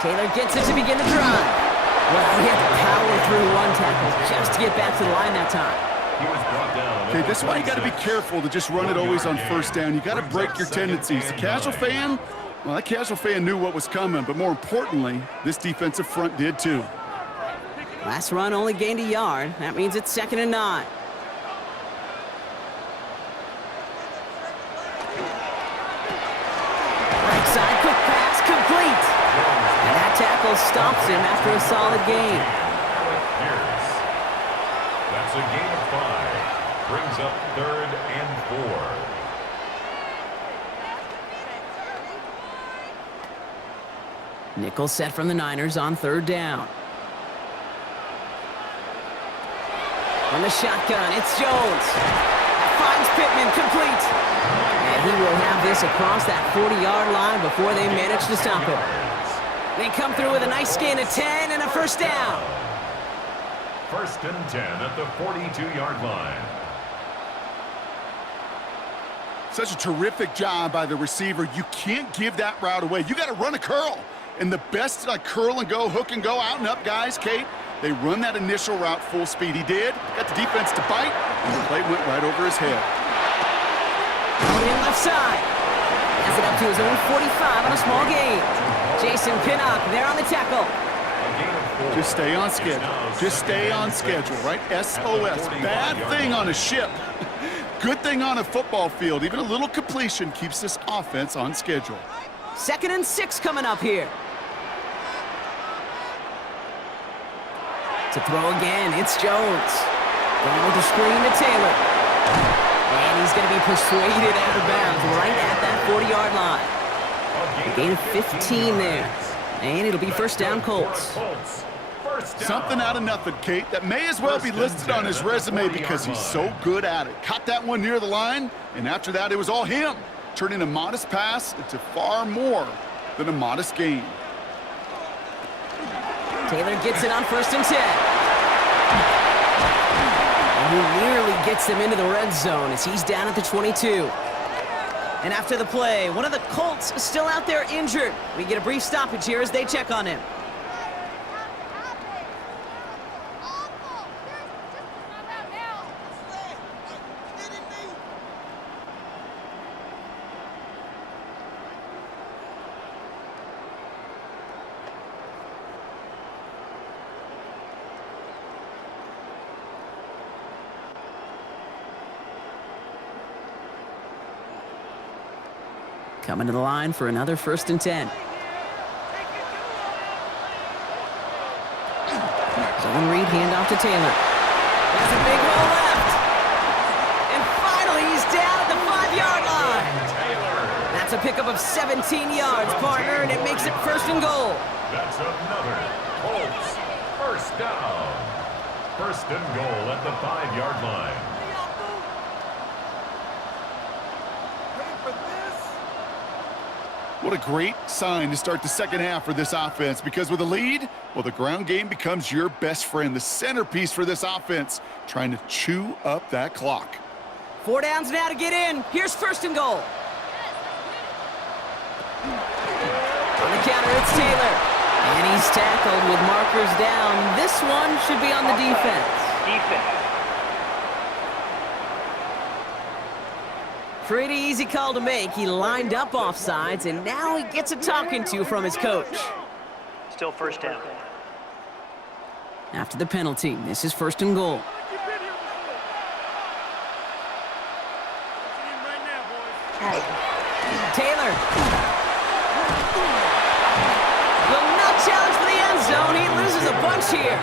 Taylor gets it to begin the drive. Well, he had to power through 1 tackle just to get back to the line that time. He was brought down. Okay, this is why you got to be careful to just run it always on 1st down. You got to break your tendencies. The casual fan, well, that casual fan knew what was coming, but more importantly, this defensive front did too. Last run only gained a yard. That means it's 2nd and 9. Right side, quick pass, complete. And that tackle stops him after a solid gain. That's a gain of 5. Brings up 3rd and 4. Nickel set from the Niners on 3rd down. From the shotgun, it's Jones. Finds Pittman, complete. And he will have this across that 40-yard line before they manage to stop him. They come through with a nice gain of 10 and a 1st down. 1st and 10 at the 42-yard line. Such a terrific job by the receiver. You can't give that route away. You got to run a curl. And the best curl and go, hook and go, out and up guys, Kate, they run that initial route full speed. He did. Got the defense to bite, and the play went right over his head. in left side. Has it up to his own 45 on a small gain. Jason Pinnock there on the tackle. Just stay on schedule. Just stay on schedule, right? SOS. Bad thing on a ship. Good thing on a football field. Even a little completion keeps this offense on schedule. 2nd and 6 coming up here. To throw again, it's Jones. Going with the screen to Taylor. And he's going to be persuaded out of bounds right at that 40-yard line. A gain of 15 there. And it'll be first down, Colts. Something out of nothing, Kate. That may as well be listed on his resume because he's so good at it. Caught that one near the line, and after that, it was all him. Turning a modest pass into far more than a modest gain. Taylor gets it on 1st and 10. And he nearly gets them into the red zone as he's down at the 22. And after the play, one of the Colts is still out there injured. We get a brief stoppage here as they check on him. Coming to the line for another 1st and 10. Zone read handoff to Taylor. That's a big hole left. And finally, he's down at the 5-yard line. That's a pickup of 17 yards, partner, and it makes it 1st and goal. That's another Colts first down. 1st and goal at the 5-yard line. What a great sign to start the second half for this offense, because with a lead, well, the ground game becomes your best friend, the centerpiece for this offense, trying to chew up that clock. 4 downs now to get in. Here's 1st and goal. On the counter, it's Taylor. And he's tackled with markers down. This one should be on the defense. Pretty easy call to make. He lined up offsides, and now he gets a talking to from his coach. Still 1st down. After the penalty, this is 1st and goal. Taylor. Will not challenge for the end zone. He loses a bunch here.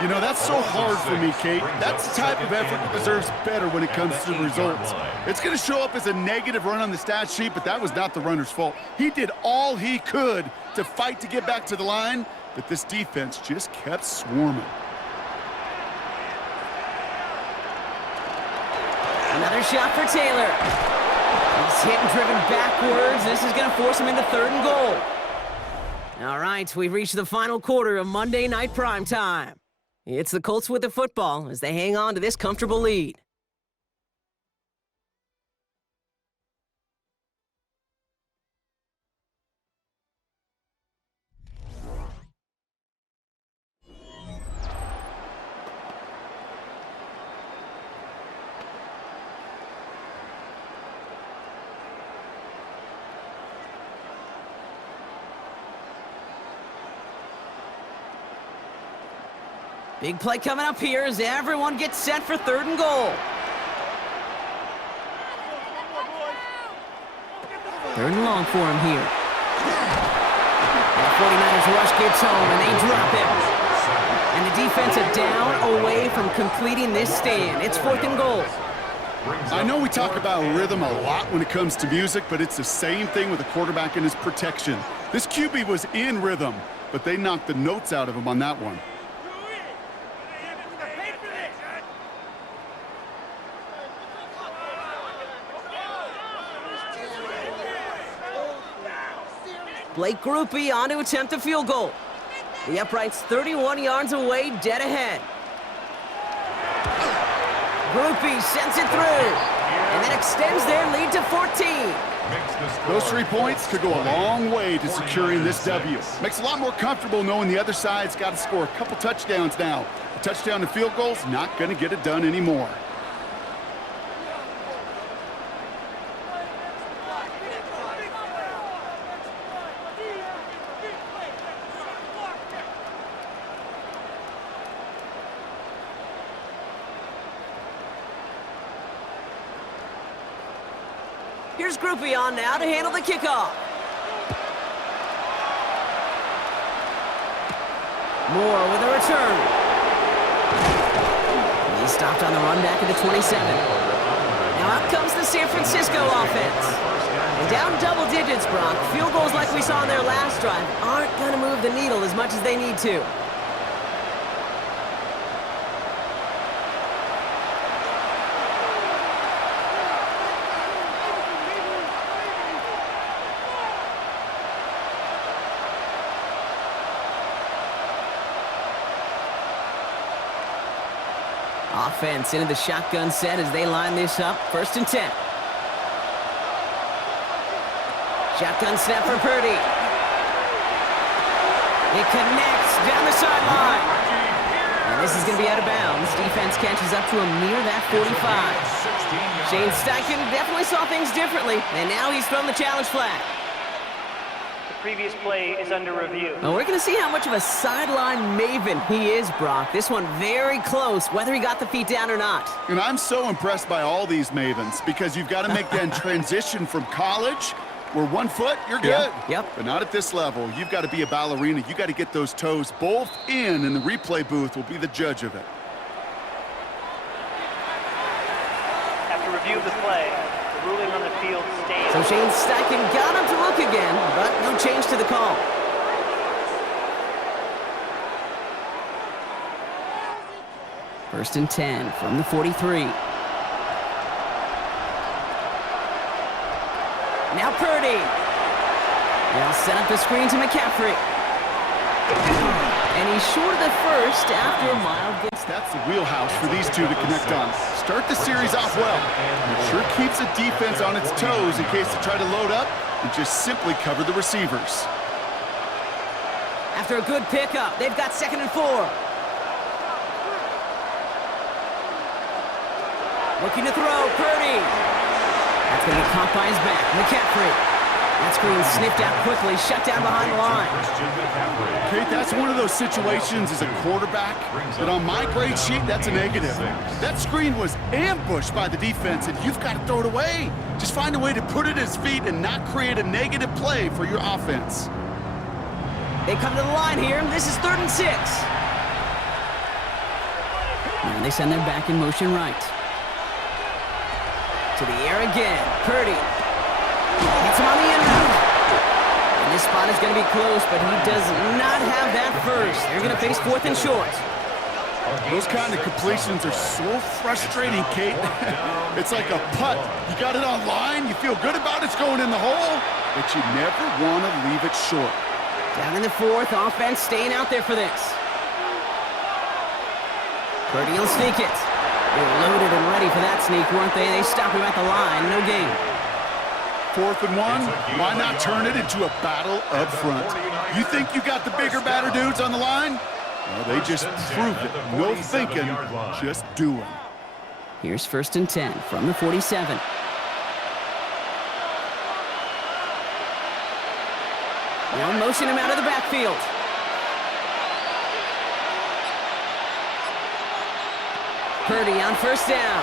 You know, that's so hard for me, Kate. That's the type of effort that deserves better when it comes to the results. It's going to show up as a negative run on the stat sheet, but that was not the runner's fault. He did all he could to fight to get back to the line, but this defense just kept swarming. Another shot for Taylor. He's hit and driven backwards. This is going to force him into 3rd and goal. All right, we've reached the final quarter of Monday Night Primetime. It's the Colts with the football as they hang on to this comfortable lead. Big play coming up here as everyone gets set for 3rd and goal. 3rd and long for him here. And the 49ers rush gets home, and they drop him. And the defense a down away from completing this stand. It's 4th and goal. I know we talk about rhythm a lot when it comes to music, but it's the same thing with a quarterback and his protection. This QB was in rhythm, but they knocked the notes out of him on that one. Blake Groupie on to attempt a field goal. The upright's 31 yards away, dead ahead. Groupie sends it through, and that extends their lead to 14. Those 3 points could go a long way to securing this W. Makes it a lot more comfortable knowing the other side's got to score a couple touchdowns now. A touchdown to field goal's not going to get it done anymore. Here's Groupie on now to handle the kickoff. Moore with a return. He's stopped on the run back at the 27. Now out comes the San Francisco offense. And down double digits, Brock. Field goals like we saw in their last drive aren't going to move the needle as much as they need to. Offense into the shotgun set as they line this up. 1st and 10. Shotgun snap for Purdy. It connects down the sideline. And this is going to be out of bounds. Defense catches up to him near that 45. Shane Steichen definitely saw things differently, and now he's thrown the challenge flag. Previous play is under review. Well, we're going to see how much of a sideline maven he is, Brock. This one very close, whether he got the feet down or not. And I'm so impressed by all these mavens because you've got to make that transition from college where 1 foot, you're good. Yep. But not at this level. You've got to be a ballerina. You got to get those toes both in, and the replay booth will be the judge of it. After review of the play, the ruling on the field stays. So Shane Steichen got him to look again, but no change to the call. First and 10 from the 43. Now Purdy. They'll set up the screen to McCaffrey. And he's short of the first after a mild get. That's the wheelhouse for these two to connect on. Start the series off well. It sure keeps the defense on its toes in case they try to load up and just simply cover the receivers. After a good pickup, they've got 2nd and 4. Looking to throw, Purdy. That's going to be caught by his back. McCaffrey. That screen sniffed out quickly, shut down behind the line. Kate, that's one of those situations as a quarterback that on my grade sheet, that's a negative. That screen was ambushed by the defense, and you've got to throw it away. Just find a way to put it at his feet and not create a negative play for your offense. They come to the line here. This is 3rd and 6. And they send their back in motion right. To the air again. Purdy. Hits him on the end route. And this spot is going to be close, but he does not have that first. They're going to face 4th and short. Those kind of completions are so frustrating, Kate. It's like a putt. You got it on line, you feel good about it's going in the hole, but you never want to leave it short. Down in the 4th, offense staying out there for this. Purdy will sneak it. They were loaded and ready for that sneak, weren't they? They stop him at the line, no gain. 4th and 1, why not turn it into a battle up front? You think you got the bigger, badder dudes on the line? Well, they just proved it. No thinking, just doing. Here's 1st and 10 from the 47. Now motion him out of the backfield. Purdy on 1st down.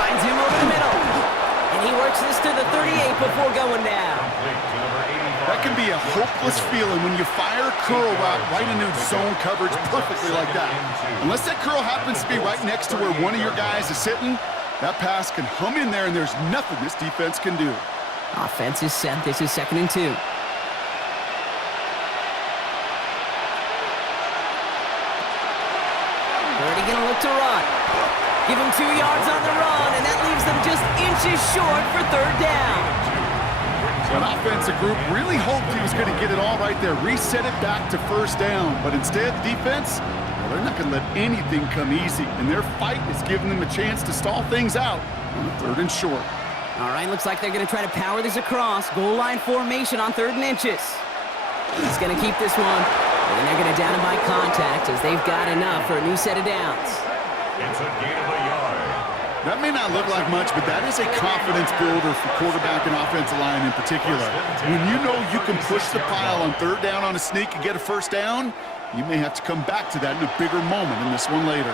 Finds him over the middle. And he works this to the 38 before going down. That can be a hopeless feeling when you fire a curl route right into zone coverage perfectly like that. Unless that curl happens to be right next to where one of your guys is sitting, that pass can hum in there and there's nothing this defense can do. Offense is set. This is 2nd and 2. Purdy gonna look to run. Give him 2 yards on the run, and that leaves them just inches short for 3rd down. That offensive group really hoped he was going to get it all right there, reset it back to 1st down. But instead, the defense, well, they're not going to let anything come easy. And their fight is giving them a chance to stall things out on the 3rd and short. All right, looks like they're going to try to power this across. Goal line formation on 3rd and inches. He's going to keep this one. And they're going to down him by contact as they've got enough for a new set of downs. It's a gain of a yard. That may not look like much, but that is a confidence builder for quarterback and offensive line in particular. When you know you can push the pile on 3rd down on a sneak and get a 1st down, you may have to come back to that in a bigger moment in this one later.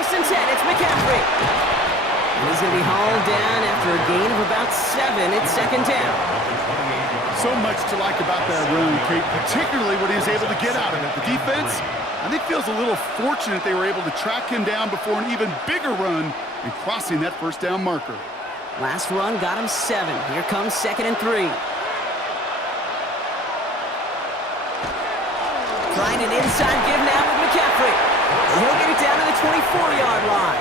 First and 10, it's McCaffrey. And he's going to be hauled down after a gain of about 7. It's second down. So much to like about that run, Kate, particularly what he was able to get out of it. The defense, I think, feels a little fortunate they were able to track him down before an even bigger run and crossing that first down marker. Last run got him 7. Here comes second and 3. Trying an inside give now with McCaffrey. And he'll get it down to the 24-yard line.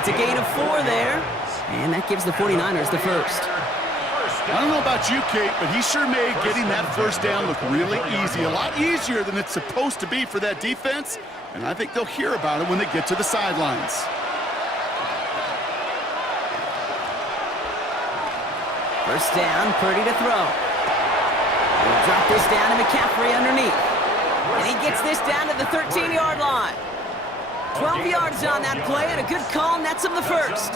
It's a gain of 4 there, and that gives the 49ers the first. I don't know about you, Kate, but he sure made getting that first down look really easy. A lot easier than it's supposed to be for that defense, and I think they'll hear about it when they get to the sidelines. First down, Purdy to throw. He'll drop this down to McCaffrey underneath. And he gets this down to the 13-yard line. 12 yards on that play, and a good call nets him the first.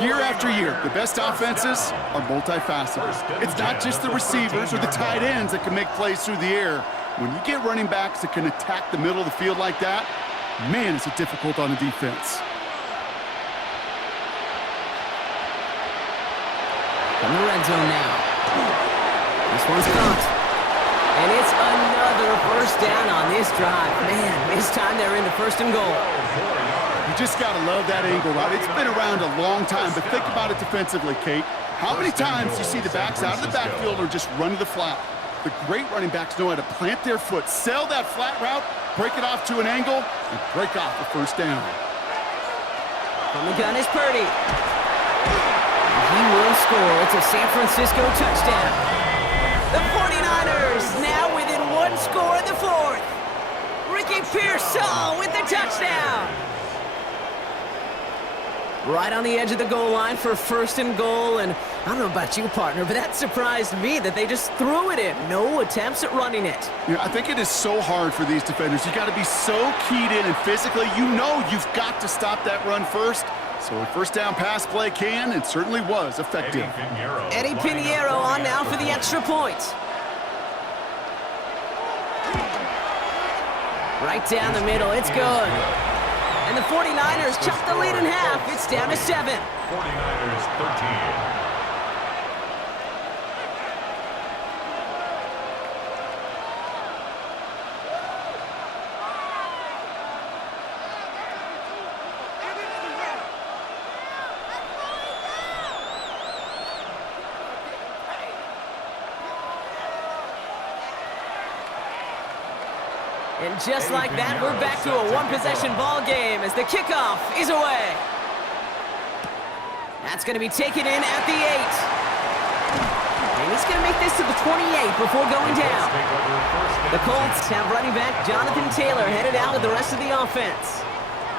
Year after year, the best offenses are multifaceted. It's not just the receivers or the tight ends that can make plays through the air. When you get running backs that can attack the middle of the field like that, man, is it difficult on the defense. From the red zone now. This one's caught. And it's another first down on this drive. Man, this time they're into first and goal. You just got to love that angle, right? It's been around a long time, but think about it defensively, Kate. How many times do you see the backs out of the backfield or just run to the flat? The great running backs know how to plant their foot, sell that flat route, break it off to an angle, and break off the first down. From the gun is Purdy. He will score. It's a San Francisco touchdown. The 49ers now within 1 score in the 4th. Ricky Pearsall with the touchdown. Right on the edge of the goal line for first and goal, and I don't know about you, partner, but that surprised me that they just threw it in. No attempts at running it. Yeah, I think it is so hard for these defenders. You got to be so keyed in, and physically, you know you've got to stop that run first. So a first down pass play can and certainly was effective. Eddie Pinheiro on now for the extra point. Right down the middle, it's good. And the 49ers chop the lead in half. It's down to 7. 49ers 13. And just like that, we're back to a one-possession ball game as the kickoff is away. That's going to be taken in at the 8. And he's going to make this to the 28 before going down. The Colts have running back Jonathan Taylor headed out with the rest of the offense.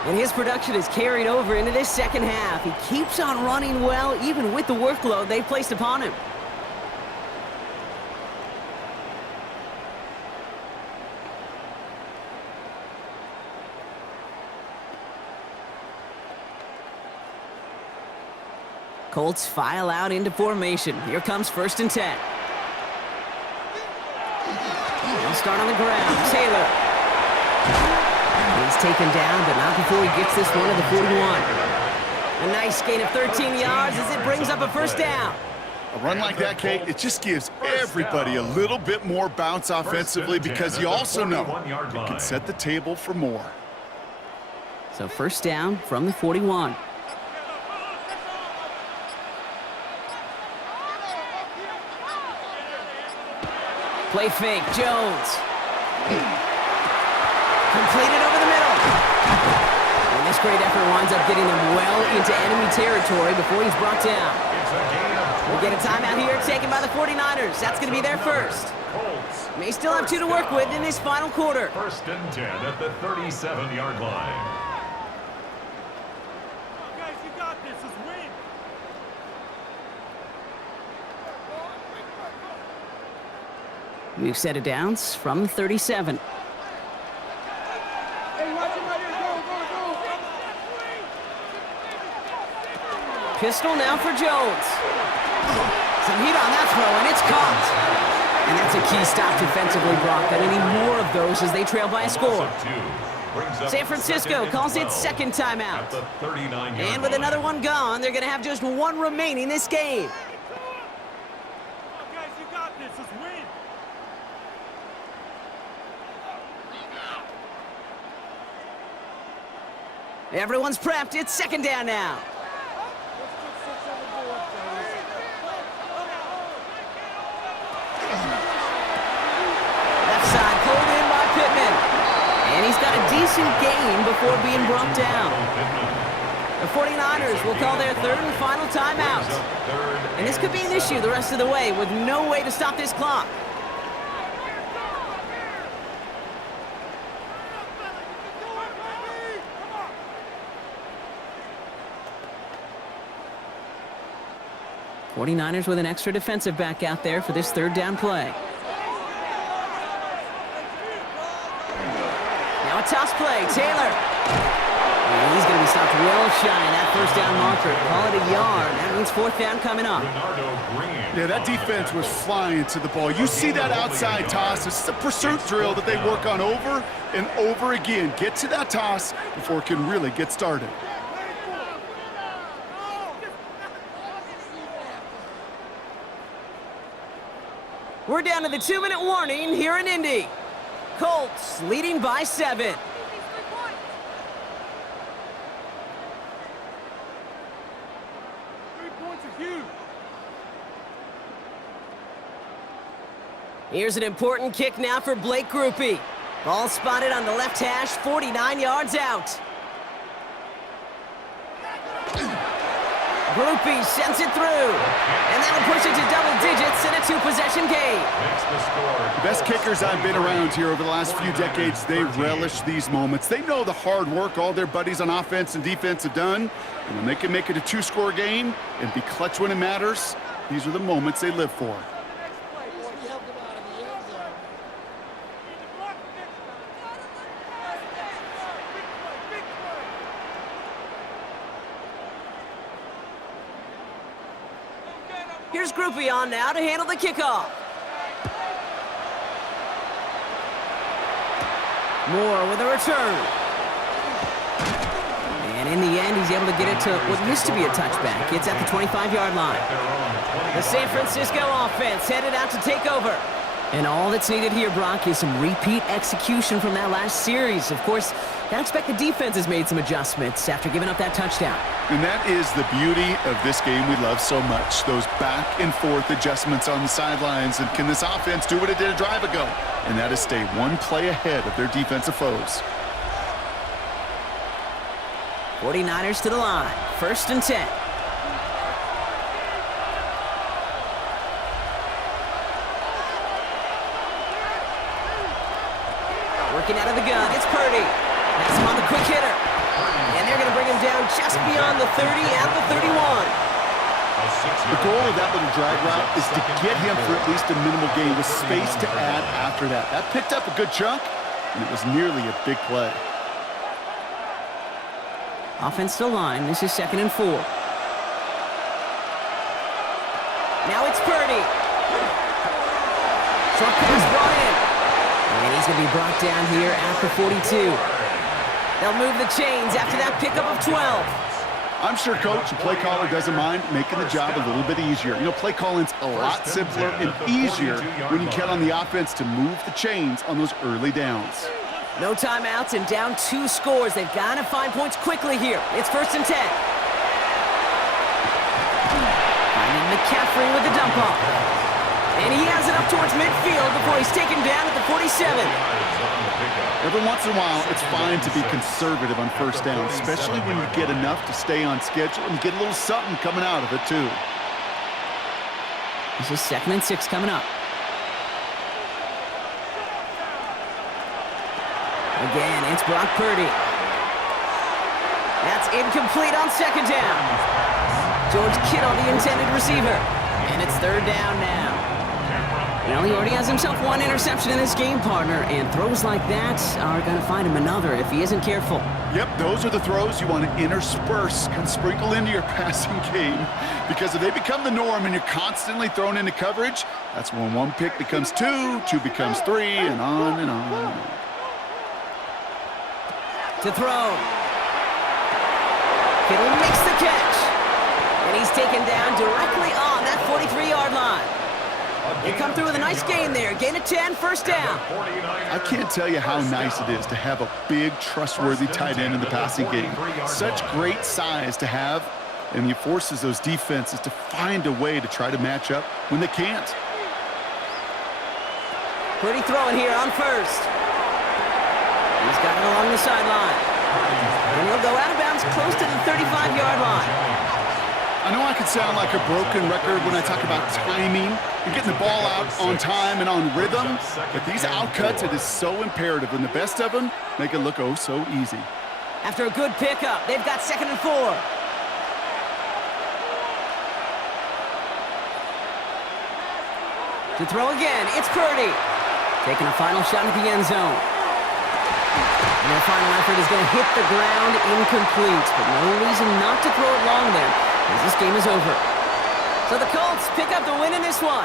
And his production is carried over into this second half. He keeps on running well, even with the workload they've placed upon him. Colts file out into formation. Here comes first and 10. They'll start on the ground. Taylor. He's taken down, but not before he gets this one to the 41. A nice gain of 13 yards as it brings up a first down. A run like that, Kate, it just gives everybody a little bit more bounce offensively because you also know it can set the table for more. So first down from the 41. Play fake, Jones. Completed over the middle. And this great effort winds up getting them well into enemy territory before he's brought down. We get a timeout here taken by the 49ers. That's going to be their first. May still have 2 to work with in this final quarter. First and 10 at the 37-yard line. Guys, you got this. Let's win. We've set it downs from 37. Pistol now for Jones. Some heat on that throw, and it's caught. And that's a key stop defensively, Brock. Got any more of those as they trail by a score. brings up San Francisco calls its second timeout. at the 39-yard And with line. another one gone, they're going to have just one remaining this game. Guys, you got this. Let's win. Everyone's prepped. It's second down now. Left side pulled in by Pittman. And he's got a decent gain before being brought down. The 49ers will call their third and final timeout. And this could be an issue the rest of the way with no way to stop this clock. '49ers with an extra defensive back out there for this third down play. Now a toss play, Taylor. And he's going to be stopped well shy of that first down marker. Call it a yard. That means fourth down coming up. Yeah, that defense was flying to the ball. You see that outside toss. It's a pursuit drill that they work on over and over again. Get to that toss before it can really get started. We're down to the 2-minute warning here in Indy. Colts leading by 7. Here's an important kick now for Blake Groupie. Ball spotted on the left hash, 49 yards out. Groupie sends it through. And that'll push it to double digits in a two-possession game. The best kickers I've been around here over the last few decades, they relish these moments. They know the hard work all their buddies on offense and defense have done. And when they can make it a two-score game and be clutch when it matters, these are the moments they live for. Here's Groupie on now to handle the kickoff. Moore with a return. And in the end, he's able to get it to what used to be a touchback. It's at the 25-yard line. The San Francisco offense headed out to take over. And all that's needed here, Brock, is some repeat execution from that last series. Of course, I expect the defense has made some adjustments after giving up that touchdown. And that is the beauty of this game we love so much. Those back and forth adjustments on the sidelines. And can this offense do what it did a drive ago? And that is stay one play ahead of their defensive foes. 49ers to the line. 1st and 10. Working out of the gun, it's Purdy. That's him on the quick hitter. And they're going to bring him down just beyond the 30 at the 31. The goal of that little drag route is to get him for at least a minimal gain with space to add after that. That picked up a good chunk, and it was nearly a big play. Offense to the line. This is 2nd and 4. Now it's Purdy. Short pass brought in. And he's going to be brought down here at the 42. They'll move the chains after that pickup of 12. I'm sure coach and play caller doesn't mind making the job a little bit easier. You know, play calling's a lot simpler and easier when you count on the offense to move the chains on those early downs. No timeouts and down 2 scores. They've got to find points quickly here. It's 1st and 10. Finding McCaffrey with the dump off. And he has it up towards midfield before he's taken down at the 47. Every once in a while, it's fine to be conservative on first down, especially when you get enough to stay on schedule and get a little something coming out of it, too. This is 2nd and 6 coming up. Again, it's Brock Purdy. That's incomplete on 2nd down. George Kittle, the intended receiver. And it's 3rd down now. Well, he already has himself 1 interception in this game, partner, and throws like that are going to find him another if he isn't careful. Yep, those are the throws you want to intersperse, can sprinkle into your passing game, because if they become the norm and you're constantly thrown into coverage, that's when 1 pick becomes 2, 2 becomes 3, and on and on and on. To throw. Kittle makes the catch. And he's taken down directly on that 43-yard line. They come through with a nice gain there. Gain of 10, first down. I can't tell you how nice it is to have a big, trustworthy tight end in the passing game. Such great size to have, and he forces those defenses to find a way to try to match up when they can't. Pretty throwing here on first. He's got it along the sideline. And he'll go out of bounds close to the 35-yard line. I know I could sound like a broken record when I talk about timing and getting the ball out on time and on rhythm, but these outcuts, it is so imperative, and the best of them make it look oh so easy. After a good pickup, they've got 2nd and 4. To throw again, it's Purdy. Taking a final shot at the end zone. And their final effort is going to hit the ground incomplete, but no reason not to throw it long there, as this game is over. So the Colts pick up the win in this one.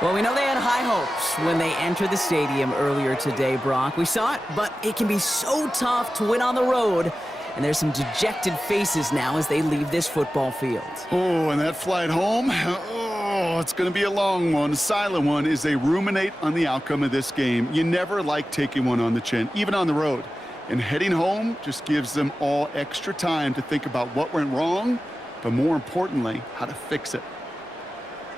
Well, we know they had high hopes when they entered the stadium earlier today, Brock. We saw it, but it can be so tough to win on the road, and there's some dejected faces now as they leave this football field. Oh, and that flight home, oh, it's going to be a long one, a silent one, as they ruminate on the outcome of this game. You never like taking one on the chin, even on the road. And heading home just gives them all extra time to think about what went wrong, but more importantly, how to fix it.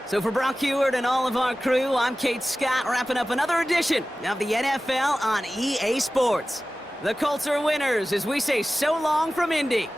So for Brock Heward and all of our crew, I'm Kate Scott, wrapping up another edition of the NFL on EA Sports. The Colts are winners as we say so long from Indy.